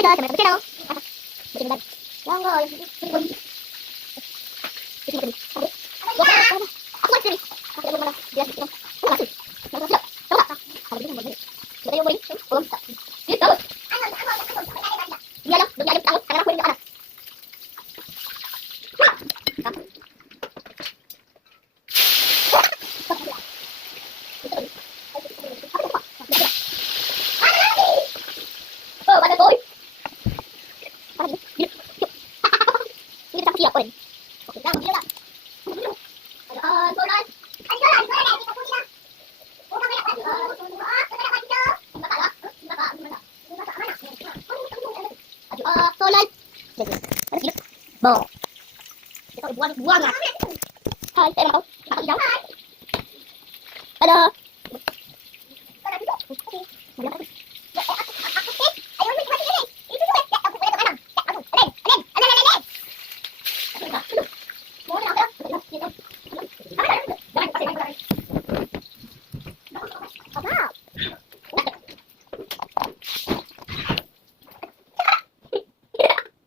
Hai guys, kembali ke channel. Yang guys, aku masih sini. Aku tidak mana dia sini. Aku masih. Mana siap? Coba. Kalau begini boleh. Kita yang boleh. Belum bisa. Kita. Dia dah, dia ada tangan, tangan aku ini ada. Oh, ada boy. Ini kita siap kan? Oke, dah, dia dah. Solan. Solan. Jadi, ada gila. Bo. Kita buang lah. Hai, saya mau. Makan hijau. Ada.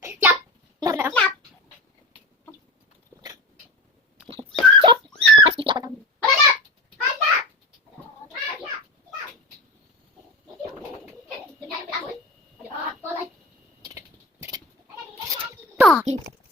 Siap. Benar. Siap. Pasti siap kan. Ini.